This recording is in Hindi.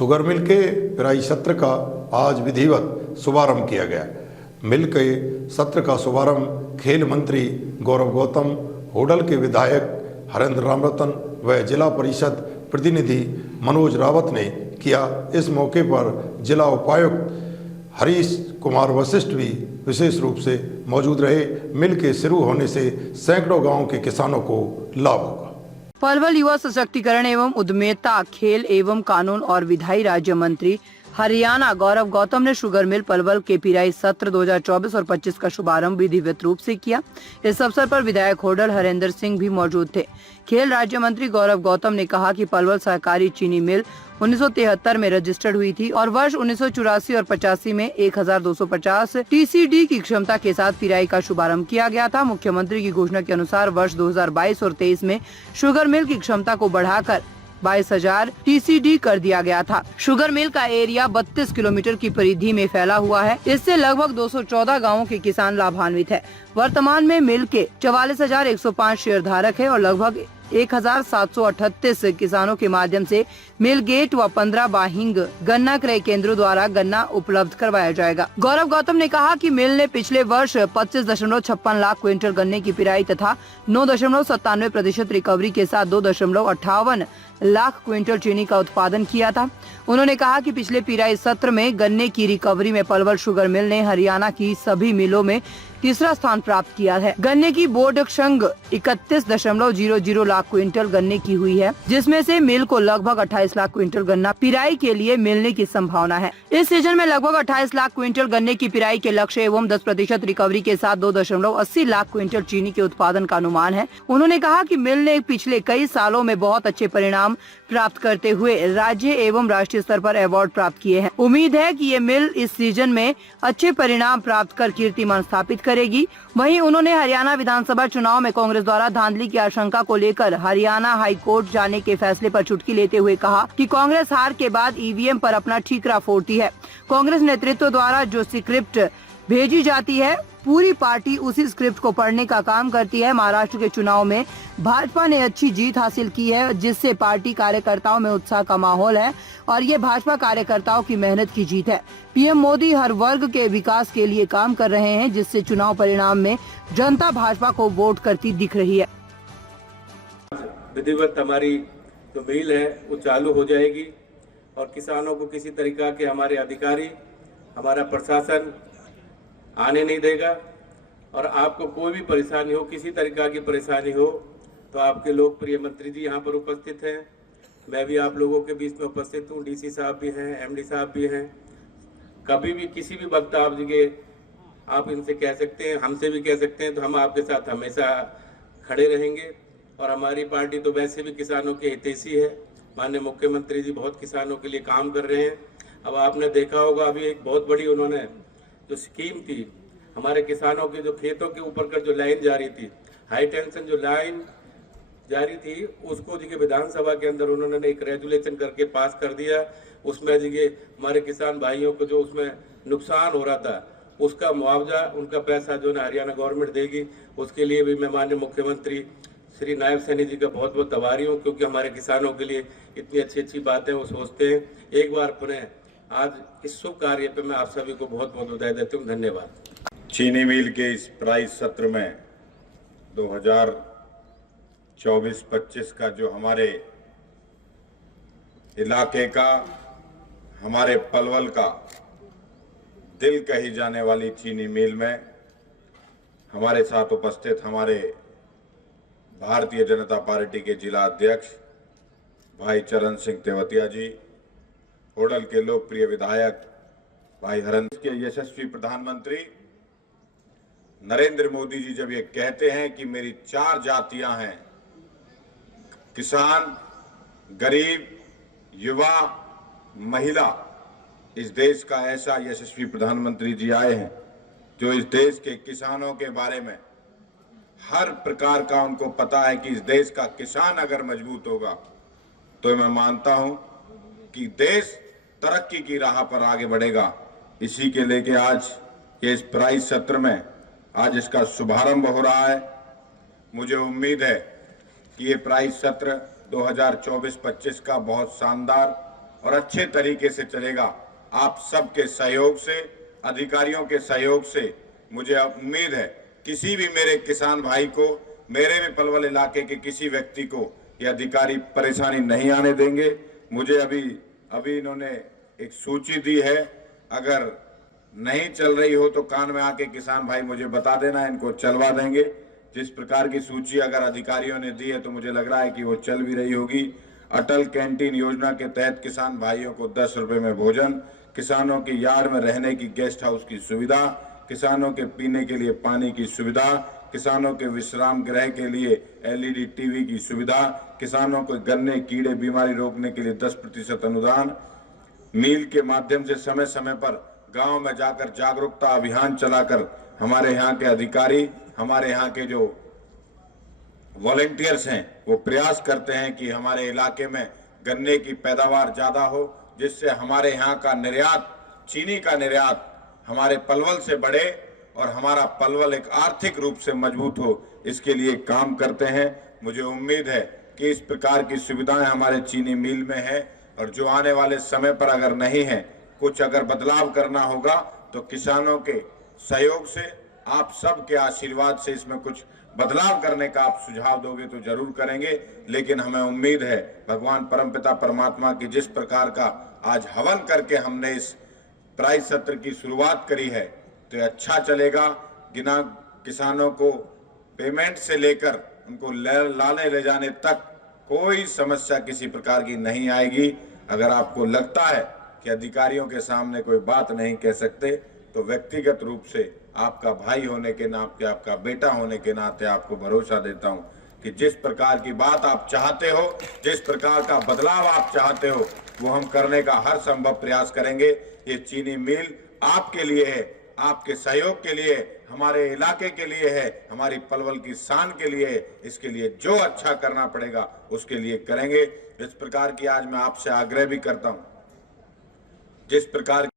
शुगर मिल के पेराई सत्र का आज विधिवत शुभारंभ किया गया। मिल के सत्र का शुभारंभ खेल मंत्री गौरव गौतम, होडल के विधायक हरेंद्र रामरतन व जिला परिषद प्रतिनिधि मनोज रावत ने किया। इस मौके पर जिला उपायुक्त हरीश कुमार वशिष्ठ भी विशेष रूप से मौजूद रहे। मिल के शुरू होने से सैकड़ों गांवों के किसानों को लाभ होगा। पलवल युवा सशक्तिकरण एवं उद्यमिता, खेल एवं कानून और विधायी राज्य मंत्री हरियाणा गौरव गौतम ने शुगर मिल पलवल के पिराई सत्र 2024 और 25 का शुभारंभ विधिवत रूप से किया। इस अवसर पर विधायक होडल हरेंद्र सिंह भी मौजूद थे। खेल राज्य मंत्री गौरव गौतम ने कहा कि पलवल सहकारी चीनी मिल 1973 में रजिस्टर्ड हुई थी और वर्ष 1984 और 85 में 1250 टीसीडी की क्षमता के साथ पिराई का शुभारंभ किया गया था। मुख्यमंत्री की घोषणा के अनुसार वर्ष 2022 और 23 में शुगर मिल की क्षमता को बढ़ाकर 22,000 टीसीडी कर दिया गया था। शुगर मिल का एरिया 32 किलोमीटर की परिधि में फैला हुआ है। इससे लगभग 214 गांवों के किसान लाभान्वित है। वर्तमान में मिल के 44,105 शेयर धारक है और लगभग 1,738 किसानों के माध्यम से मिल गेट व 15 बाहिंग गन्ना क्रय केंद्रों द्वारा गन्ना उपलब्ध करवाया जाएगा। गौरव गौतम ने कहा कि मिल ने पिछले वर्ष 25.56 लाख क्विंटल गन्ने की पिराई तथा 9.97% रिकवरी के साथ 2.58 लाख क्विंटल चीनी का उत्पादन किया था। उन्होंने कहा कि पिछले पिराई सत्र में गन्ने की रिकवरी में पलवल शुगर मिल ने हरियाणा की सभी मिलों में तीसरा स्थान प्राप्त किया है। गन्ने की बोर्ड संघ 31.00 लाख क्विंटल गन्ने की हुई है, जिसमें से मिल को लगभग 28 लाख क्विंटल गन्ना पिराई के लिए मिलने की संभावना है। इस सीजन में लगभग 28 लाख क्विंटल गन्ने की पिराई के लक्ष्य एवं 10% रिकवरी के साथ 2.80 लाख क्विंटल चीनी के उत्पादन का अनुमान है। उन्होंने कहा कि मिल ने पिछले कई सालों में बहुत अच्छे परिणाम प्राप्त करते हुए राज्य एवं राष्ट्रीय स्तर पर अवार्ड प्राप्त किए हैं। उम्मीद है कि ये मिल इस सीजन में अच्छे परिणाम प्राप्त कर कीर्तिमान स्थापित करेगी। वहीं उन्होंने हरियाणा विधानसभा चुनाव में कांग्रेस द्वारा धांधली की आशंका को लेकर हरियाणा हाई कोर्ट जाने के फैसले पर चुटकी लेते हुए कहा कि कांग्रेस हार के बाद ईवीएम पर अपना ठीकरा फोड़ती है। कांग्रेस नेतृत्व द्वारा जो स्क्रिप्ट भेजी जाती है, पूरी पार्टी उसी स्क्रिप्ट को पढ़ने का काम करती है। महाराष्ट्र के चुनाव में भाजपा ने अच्छी जीत हासिल की है, जिससे पार्टी कार्यकर्ताओं में उत्साह का माहौल है और ये भाजपा कार्यकर्ताओं की मेहनत की जीत है। पीएम मोदी हर वर्ग के विकास के लिए काम कर रहे हैं, जिससे चुनाव परिणाम में जनता भाजपा को वोट करती दिख रही है। विधिवत हमारी जो मिल है वो चालू हो जाएगी और किसानों को किसी तरीका के हमारे अधिकारी, हमारा प्रशासन आने नहीं देगा। और आपको कोई भी परेशानी हो, किसी तरीका की परेशानी हो, तो आपके लोकप्रिय मंत्री जी यहाँ पर उपस्थित हैं। मैं भी आप लोगों के बीच में उपस्थित हूँ। डीसी साहब भी हैं, एमडी साहब भी हैं। कभी भी किसी भी वक्त आप इनसे कह सकते हैं, हमसे भी कह सकते हैं, तो हम आपके साथ हमेशा खड़े रहेंगे। और हमारी पार्टी तो वैसे भी किसानों के हितैषी है। माननीय मुख्यमंत्री जी बहुत किसानों के लिए काम कर रहे हैं। अब आपने देखा होगा, अभी एक बहुत बड़ी उन्होंने जो स्कीम थी, हमारे किसानों के जो खेतों के ऊपर का जो लाइन जारी थी, हाई टेंशन जो लाइन जारी थी, उसको जी विधानसभा के अंदर उन्होंने एक रेजुलेशन करके पास कर दिया। उसमें जी हमारे किसान भाइयों को जो उसमें नुकसान हो रहा था, उसका मुआवजा, उनका पैसा जो ना हरियाणा गवर्नमेंट देगी। उसके लिए भी मैं माननीय मुख्यमंत्री श्री नायब सैनी जी का बहुत बहुत आभारी हूँ, क्योंकि हमारे किसानों के लिए इतनी अच्छी अच्छी बातें वो सोचते हैं। एक बार पुनः आज इस शुभ कार्य पे मैं आप सभी को बहुत बहुत बधाई देता हूँ। धन्यवाद। चीनी मिल के इस प्राइस सत्र में 2024-25 का जो हमारे इलाके का, हमारे पलवल का दिल कही जाने वाली चीनी मिल में हमारे साथ उपस्थित हमारे भारतीय जनता पार्टी के जिला अध्यक्ष भाई चरण सिंह तेवतिया जी, होडल के लोकप्रिय विधायक भाई हरेंद्र के यशस्वी प्रधानमंत्री नरेंद्र मोदी जी जब ये कहते हैं कि मेरी 4 जातियां हैं, किसान, गरीब, युवा, महिला, इस देश का ऐसा यशस्वी प्रधानमंत्री जी आए हैं जो इस देश के किसानों के बारे में हर प्रकार का उनको पता है कि इस देश का किसान अगर मजबूत होगा तो मैं मानता हूं कि देश तरक्की की राह पर आगे बढ़ेगा। इसी के लेके आज ये इस प्राइस सत्र में आज इसका शुभारंभ हो रहा है। मुझे उम्मीद है कि ये प्राइस सत्र 2024-25 का बहुत शानदार और अच्छे तरीके से चलेगा। आप सबके सहयोग से, अधिकारियों के सहयोग से मुझे उम्मीद है किसी भी मेरे किसान भाई को, मेरे भी पलवल इलाके के किसी व्यक्ति को ये अधिकारी परेशानी नहीं आने देंगे। मुझे अभी इन्होंने एक सूची दी है, अगर नहीं चल रही हो तो कान में आके किसान भाई मुझे बता देना, इनको चलवा देंगे। जिस प्रकार की सूची अगर अधिकारियों ने दी है तो मुझे लग रहा है कि वो चल भी रही होगी। अटल कैंटीन योजना के तहत किसान भाइयों को 10 रुपए में भोजन, किसानों की यार्ड में रहने की गेस्ट हाउस की सुविधा, किसानों के पीने के लिए पानी की सुविधा, किसानों के विश्राम गृह के लिए LED टीवी की सुविधा, किसानों को गन्ने कीड़े बीमारी रोकने के लिए 10% अनुदान, मील के माध्यम से समय समय पर गांव में जाकर जागरूकता अभियान चलाकर हमारे यहाँ के अधिकारी, हमारे यहाँ के जो वॉलेंटियर्स हैं वो प्रयास करते हैं कि हमारे इलाके में गन्ने की पैदावार ज्यादा हो, जिससे हमारे यहाँ का निर्यात, चीनी का निर्यात हमारे पलवल से बढ़े और हमारा पलवल एक आर्थिक रूप से मजबूत हो, इसके लिए काम करते हैं। मुझे उम्मीद है कि इस प्रकार की सुविधाएं हमारे चीनी मिल में है और जो आने वाले समय पर अगर नहीं है, कुछ अगर बदलाव करना होगा तो किसानों के सहयोग से, आप सब के आशीर्वाद से इसमें कुछ बदलाव करने का आप सुझाव दोगे तो जरूर करेंगे। लेकिन हमें उम्मीद है भगवान परमपिता परमात्मा की जिस प्रकार का आज हवन करके हमने इस प्राइज सत्र की शुरुआत करी है तो ये अच्छा चलेगा। गिना किसानों को पेमेंट से लेकर उनको लाने ले जाने तक कोई समस्या किसी प्रकार की नहीं आएगी। अगर आपको लगता है कि अधिकारियों के सामने कोई बात नहीं कह सकते तो व्यक्तिगत रूप से आपका भाई होने के नाते, आपका बेटा होने के नाते आपको भरोसा देता हूं कि जिस प्रकार की बात आप चाहते हो, जिस प्रकार का बदलाव आप चाहते हो, वो हम करने का हर संभव प्रयास करेंगे। ये चीनी मिल आपके लिए है, आपके सहयोग के लिए, हमारे इलाके के लिए है, हमारी पलवल की शान के लिए है। इसके लिए जो अच्छा करना पड़ेगा उसके लिए करेंगे। इस प्रकार की आज मैं आपसे आग्रह भी करता हूं, जिस प्रकार